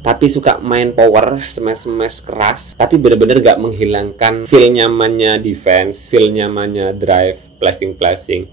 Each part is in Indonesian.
tapi suka main power, smash keras, tapi bener-bener gak menghilangkan feel nyamannya defense, feel nyamannya drive, flashing.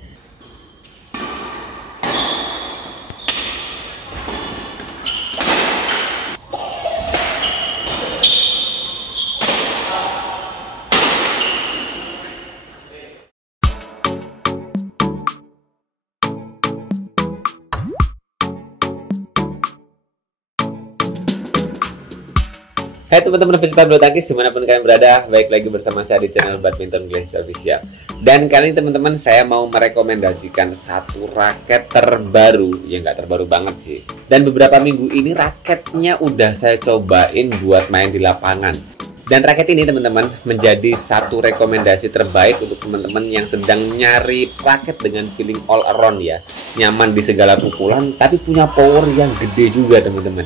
Hai teman-teman pecinta bulu tangkis dimanapun kalian berada, baik lagi bersama saya di channel Badminton Glacier Official. Dan kali ini teman-teman saya mau merekomendasikan satu raket terbaru, ya nggak terbaru banget sih. Dan beberapa minggu ini raketnya udah saya cobain buat main di lapangan. Dan raket ini teman-teman menjadi satu rekomendasi terbaik untuk teman-teman yang sedang nyari raket dengan feeling all around ya. Nyaman di segala pukulan, tapi punya power yang gede juga teman-teman.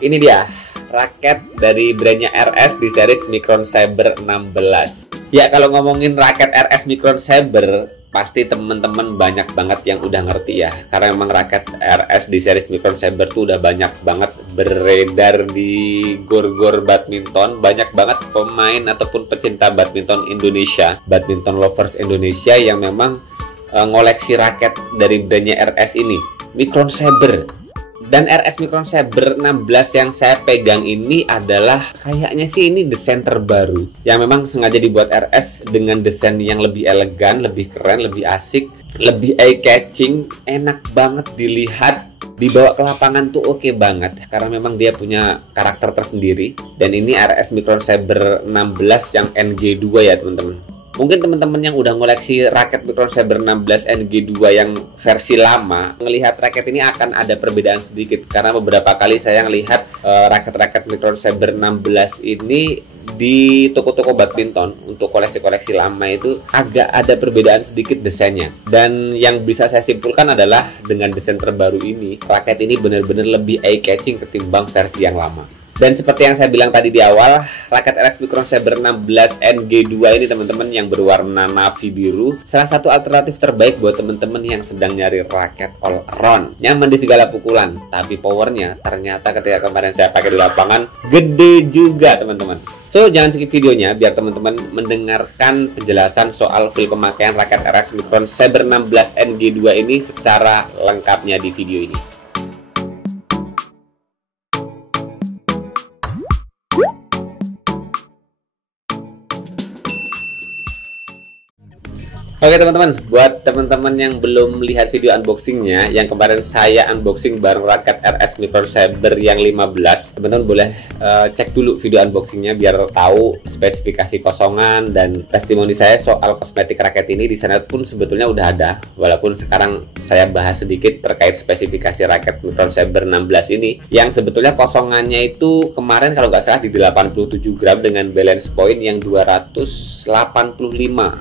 Ini dia raket dari brandnya RS di series Micron Saber 16. Ya kalau ngomongin raket RS Micron Saber, pasti temen-temen banyak banget yang udah ngerti ya. Karena memang raket RS di series Micron Saber tuh udah banyak banget beredar di gor-gor badminton. Banyak banget pemain ataupun pecinta badminton Indonesia, badminton lovers Indonesia yang memang ngoleksi raket dari brandnya RS ini, Micron Saber. Dan RS Micron Saber 16 yang saya pegang ini adalah kayaknya sih ini desain terbaru yang memang sengaja dibuat RS dengan desain yang lebih elegan, lebih keren, lebih asik, lebih eye catching, enak banget dilihat. Dibawa ke lapangan tuh oke banget karena memang dia punya karakter tersendiri. Dan ini RS Micron Saber 16 yang NG2 ya teman-teman. Mungkin teman-teman yang udah ngoleksi raket Micron Saber 16 NG2 yang versi lama, ngelihat raket ini akan ada perbedaan sedikit karena beberapa kali saya ngelihat raket-raket Micron Saber 16 ini di toko-toko badminton untuk koleksi-koleksi lama itu agak ada perbedaan sedikit desainnya. Dan yang bisa saya simpulkan adalah dengan desain terbaru ini, raket ini benar-benar lebih eye catching ketimbang versi yang lama. Dan seperti yang saya bilang tadi di awal, raket RS Micron Saber 16 NG2 ini teman-teman yang berwarna navy biru, salah satu alternatif terbaik buat teman-teman yang sedang nyari raket all around. Nyaman di segala pukulan, tapi powernya ternyata ketika kemarin saya pakai di lapangan, gede juga teman-teman. So, jangan skip videonya biar teman-teman mendengarkan penjelasan soal full pemakaian raket RS Micron Saber 16 NG2 ini secara lengkapnya di video ini. Oke teman-teman, buat teman-teman yang belum lihat video unboxingnya, yang kemarin saya unboxing bareng raket RS Micron Saber yang 15, teman-teman boleh cek dulu video unboxingnya biar tahu spesifikasi kosongan dan testimoni saya soal kosmetik raket ini. Di sana pun sebetulnya udah ada, walaupun sekarang saya bahas sedikit terkait spesifikasi raket Micron Saber 16 ini, yang sebetulnya kosongannya itu kemarin kalau nggak salah di 87 gram dengan balance point yang 285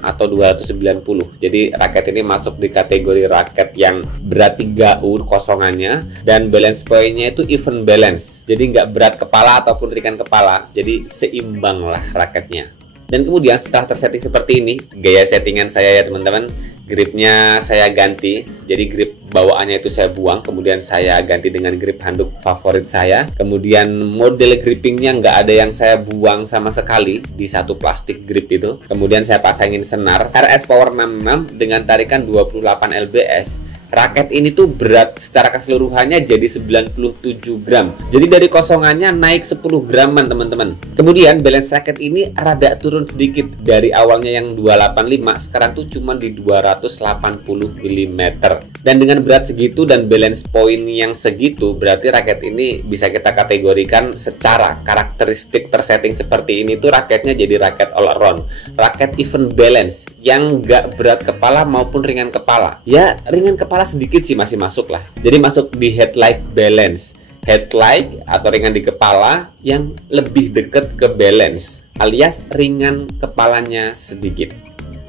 atau 290. Jadi raket ini masuk di kategori raket yang berat 3U kosongannya, dan balance point-nya itu even balance. Jadi nggak berat kepala ataupun ringan kepala, jadi seimbang lah raketnya. Dan kemudian setelah tersetting seperti ini, gaya settingan saya ya teman-teman, gripnya saya ganti. Jadi grip bawaannya itu saya buang, kemudian saya ganti dengan grip handuk favorit saya. Kemudian model grippingnya nggak ada yang saya buang sama sekali di satu plastik grip itu. Kemudian saya pasangin senar RS Power 66 dengan tarikan 28 lbs. Raket ini tuh berat secara keseluruhannya jadi 97 gram. Jadi dari kosongannya naik 10 graman teman-teman. Kemudian balance raket ini rada turun sedikit. Dari awalnya yang 285, sekarang tuh cuma di 280 mm. Dan dengan berat segitu dan balance point yang segitu, berarti raket ini bisa kita kategorikan secara karakteristik tersetting seperti ini tuh raketnya jadi raket all around. Raket even balance yang nggak berat kepala maupun ringan kepala. Ya ringan kepala sedikit sih masih masuk lah. Jadi masuk di head light balance, head light atau ringan di kepala yang lebih dekat ke balance alias ringan kepalanya sedikit.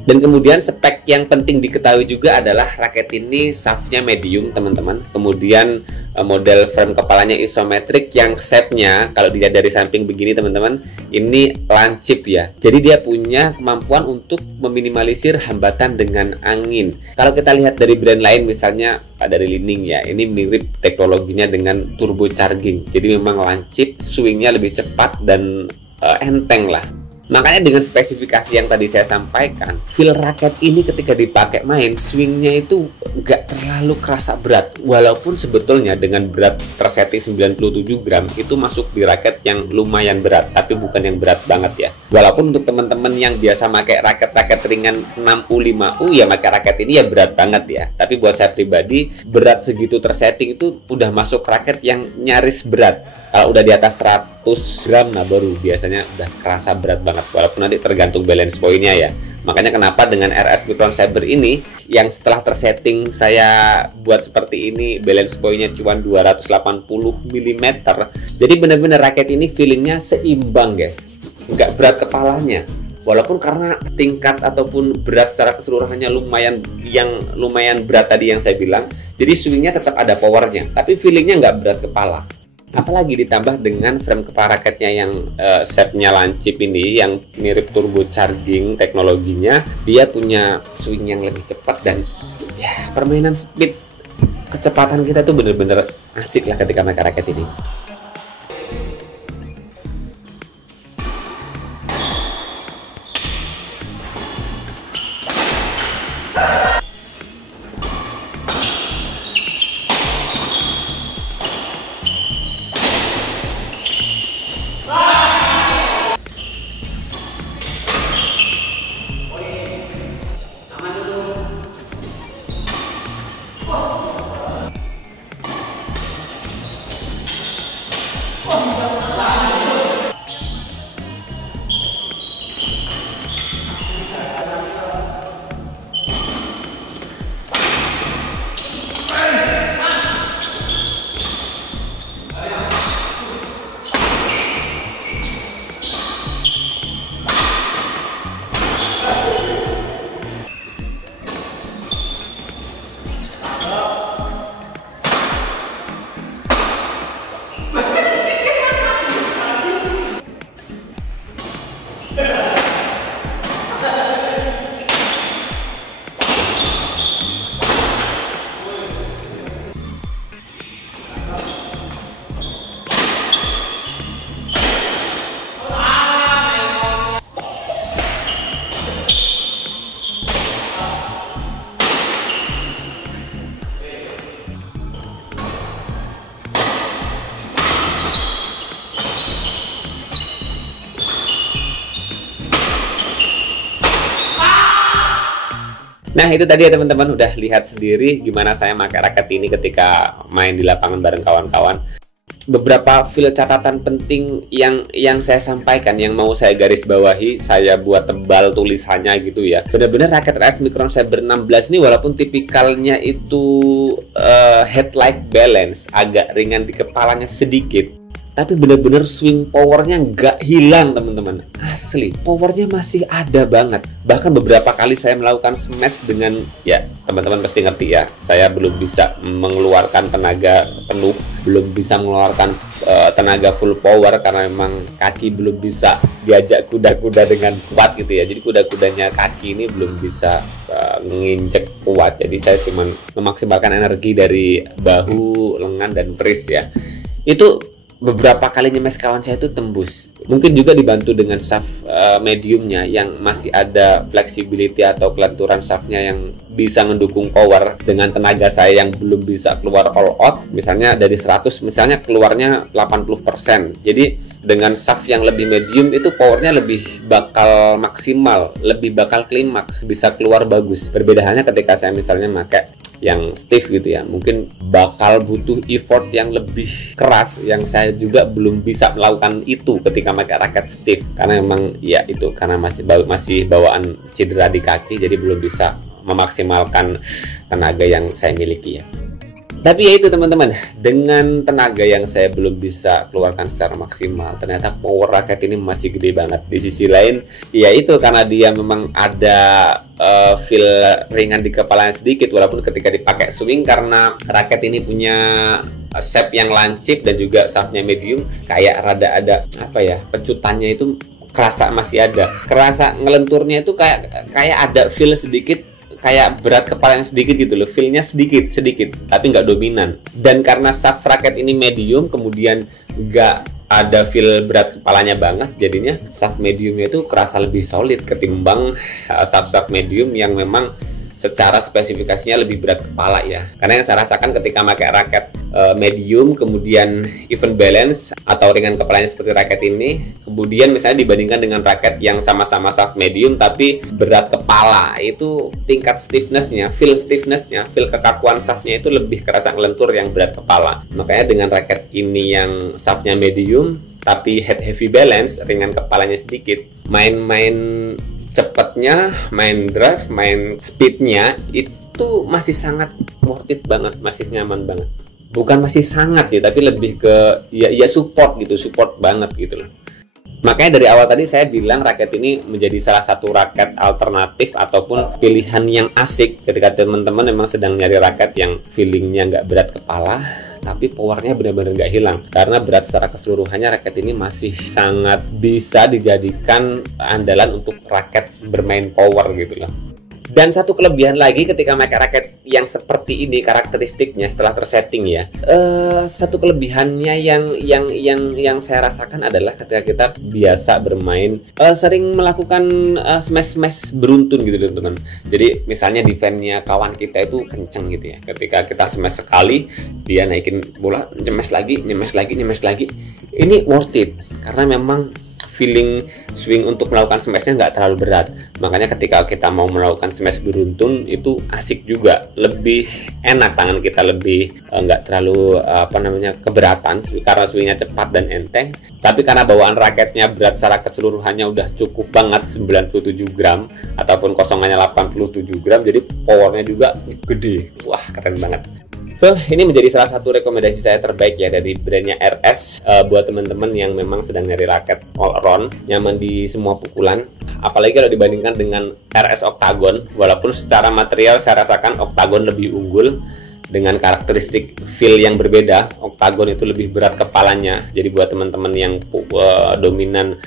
Dan kemudian spek yang penting diketahui juga adalah raket ini shaftnya medium teman-teman. Kemudian model frame kepalanya isometrik yang shape-nya kalau dilihat dari samping begini teman-teman, ini lancip ya. Jadi dia punya kemampuan untuk meminimalisir hambatan dengan angin. Kalau kita lihat dari brand lain misalnya dari Li Ning ya, ini mirip teknologinya dengan turbocharging. Jadi memang lancip, swingnya lebih cepat dan enteng lah. Makanya dengan spesifikasi yang tadi saya sampaikan, feel raket ini ketika dipakai main, swingnya itu nggak terlalu kerasa berat. Walaupun sebetulnya dengan berat tersetting 97 gram itu masuk di raket yang lumayan berat, tapi bukan yang berat banget ya. Walaupun untuk teman-teman yang biasa pakai raket-raket ringan 65U ya pakai raket ini ya berat banget ya. Tapi buat saya pribadi, berat segitu tersetting itu udah masuk raket yang nyaris berat. Kalau udah di atas 100 gram, nah baru biasanya udah kerasa berat banget. Walaupun nanti tergantung balance point-nya ya. Makanya kenapa dengan RS Micron Saber ini, yang setelah tersetting saya buat seperti ini, balance point-nya cuma 280 mm. Jadi benar-benar raket ini feelingnya seimbang guys. Nggak berat kepalanya. Walaupun karena tingkat ataupun berat secara keseluruhannya lumayan berat tadi yang saya bilang. Jadi swingnya tetap ada powernya. Tapi feelingnya nggak berat kepala. Apalagi ditambah dengan frame kepala raketnya yang shape-nya lancip ini, yang mirip turbocharging teknologinya, dia punya swing yang lebih cepat dan ya permainan speed kecepatan kita tuh bener-bener asik lah ketika pakai raket ini. Nah itu tadi ya teman-teman, udah lihat sendiri gimana saya pakai raket ini ketika main di lapangan bareng kawan-kawan. Beberapa feel catatan penting yang saya sampaikan, yang mau saya garis bawahi, saya buat tebal tulisannya gitu ya. Benar-benar raket RS Micron Saber 16 ini walaupun tipikalnya itu head-like balance, agak ringan di kepalanya sedikit, tapi bener-bener swing powernya nggak hilang teman-teman, asli powernya masih ada banget. Bahkan beberapa kali saya melakukan smash dengan, ya teman-teman pasti ngerti ya, saya belum bisa mengeluarkan tenaga penuh, belum bisa mengeluarkan tenaga full power karena memang kaki belum bisa diajak kuda-kuda dengan kuat gitu ya. Jadi kuda-kudanya kaki ini belum bisa nginjek kuat, jadi saya cuma memaksimalkan energi dari bahu, lengan, dan wrist ya. Itu beberapa kali nyemes kawan saya itu tembus. Mungkin juga dibantu dengan shaft mediumnya yang masih ada flexibility atau kelenturan shaftnya yang bisa mendukung power dengan tenaga saya yang belum bisa keluar all out. Misalnya dari 100 misalnya keluarnya 80%. Jadi dengan shaft yang lebih medium itu powernya lebih bakal maksimal, lebih bakal klimaks, bisa keluar bagus. Berbeda halnya ketika saya misalnya pakai yang stiff gitu ya, mungkin bakal butuh effort yang lebih keras, yang saya juga belum bisa melakukan itu ketika pakai raket stiff karena memang ya itu karena masih bawaan cedera di kaki, jadi belum bisa memaksimalkan tenaga yang saya miliki ya. Tapi ya itu teman-teman, dengan tenaga yang saya belum bisa keluarkan secara maksimal, ternyata power raket ini masih gede banget. Di sisi lain, ya itu karena dia memang ada feel ringan di kepalanya sedikit, walaupun ketika dipakai swing, karena raket ini punya shape yang lancip dan juga shaftnya medium, kayak rada ada apa ya, pecutannya itu kerasa masih ada, kerasa ngelenturnya itu kayak ada feel sedikit, kayak berat kepalanya sedikit gitu loh, feel-nya sedikit tapi nggak dominan. Dan karena shaft raket ini medium, kemudian nggak ada feel berat kepalanya banget, jadinya shaft mediumnya itu kerasa lebih solid ketimbang shaft medium yang memang secara spesifikasinya lebih berat kepala ya. Karena yang saya rasakan ketika pakai raket medium, kemudian even balance atau ringan kepalanya seperti raket ini, kemudian misalnya dibandingkan dengan raket yang sama-sama shaft medium tapi berat kepala, itu tingkat stiffness-nya, feel kekakuan shaftnya itu lebih kerasa ngelentur yang berat kepala. Makanya dengan raket ini yang shaftnya medium tapi head heavy balance, ringan kepalanya sedikit, main-main cepatnya, main drive, main speednya itu masih sangat worth it banget, masih nyaman banget. Bukan masih sangat sih, tapi lebih ke ya support gitu, support banget gitu loh. Makanya dari awal tadi saya bilang raket ini menjadi salah satu raket alternatif ataupun pilihan yang asik ketika teman-teman memang sedang nyari raket yang feelingnya nggak berat kepala, tapi powernya benar-benar nggak hilang. Karena berat secara keseluruhannya raket ini masih sangat bisa dijadikan andalan untuk raket bermain power gitu loh. Dan satu kelebihan lagi ketika pakai raket yang seperti ini karakteristiknya setelah tersetting ya, satu kelebihannya yang saya rasakan adalah ketika kita biasa bermain, sering melakukan smash beruntun gitu teman-teman. Jadi misalnya defense-nya kawan kita itu kenceng gitu ya, ketika kita smash sekali dia naikin bola, nyemes lagi, ini worth it karena memang feeling swing untuk melakukan smashnya nggak terlalu berat. Makanya ketika kita mau melakukan smash beruntun itu asik juga, lebih enak, tangan kita lebih nggak terlalu keberatan karena swingnya cepat dan enteng. Tapi karena bawaan raketnya berat secara keseluruhannya udah cukup banget, 97 gram ataupun kosongannya 87 gram, jadi powernya juga gede. Wah, keren banget. So, ini menjadi salah satu rekomendasi saya terbaik ya dari brandnya RS buat teman-teman yang memang sedang nyari raket all around, nyaman di semua pukulan. Apalagi kalau dibandingkan dengan RS Octagon, walaupun secara material saya rasakan Octagon lebih unggul dengan karakteristik feel yang berbeda. Octagon itu lebih berat kepalanya, jadi buat teman-teman yang dominan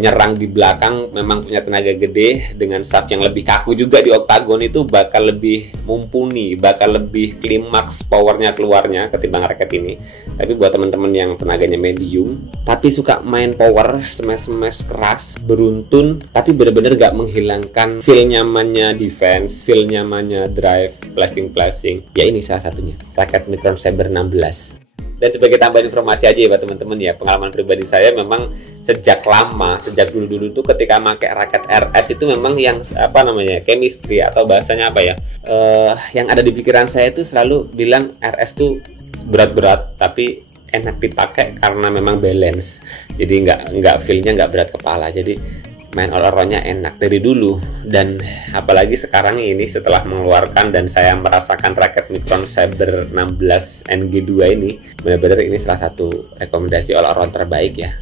nyerang di belakang, memang punya tenaga gede, dengan shaft yang lebih kaku juga di Octagon itu bakal lebih mumpuni, bakal lebih klimaks powernya keluarnya ketimbang raket ini. Tapi buat teman-teman yang tenaganya medium tapi suka main power, smash keras, beruntun, tapi benar-benar gak menghilangkan feel nyamannya defense, feel nyamannya drive, flashing, ya ini salah satunya raket Micron Saber 16. Dan sebagai tambahan informasi aja ya buat teman-teman ya, pengalaman pribadi saya memang sejak lama, sejak dulu tuh ketika pakai raket RS itu memang yang chemistry atau bahasanya yang ada di pikiran saya itu selalu bilang RS tuh berat-berat tapi enak dipakai karena memang balance, jadi nggak feel-nya nggak berat kepala, jadi main all-around-nya enak dari dulu. Dan apalagi sekarang ini setelah mengeluarkan dan saya merasakan raket Micron Saber 16 NG2 ini, benar-benar ini salah satu rekomendasi all-around terbaik ya.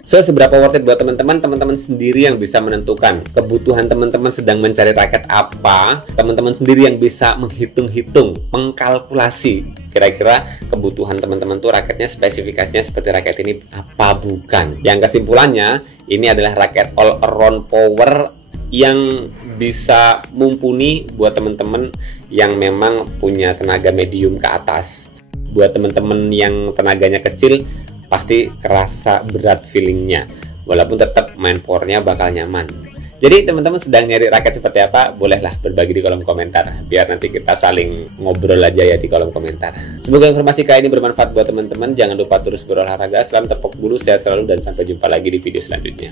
So, seberapa worth it buat teman-teman sendiri yang bisa menentukan kebutuhan teman-teman sedang mencari raket apa, teman-teman sendiri yang bisa menghitung-hitung, mengkalkulasi kira-kira kebutuhan teman-teman tuh raketnya spesifikasinya seperti raket ini apa bukan. Yang kesimpulannya, ini adalah raket all around power yang bisa mumpuni buat teman-teman yang memang punya tenaga medium ke atas. Buat teman-teman yang tenaganya kecil, pasti kerasa berat feelingnya, walaupun tetap main powernya bakal nyaman. Jadi teman-teman sedang nyari raket seperti apa, bolehlah berbagi di kolom komentar, biar nanti kita saling ngobrol aja ya di kolom komentar. Semoga informasi kali ini bermanfaat buat teman-teman. Jangan lupa terus berolahraga, salam tepuk bulu, sehat selalu, dan sampai jumpa lagi di video selanjutnya.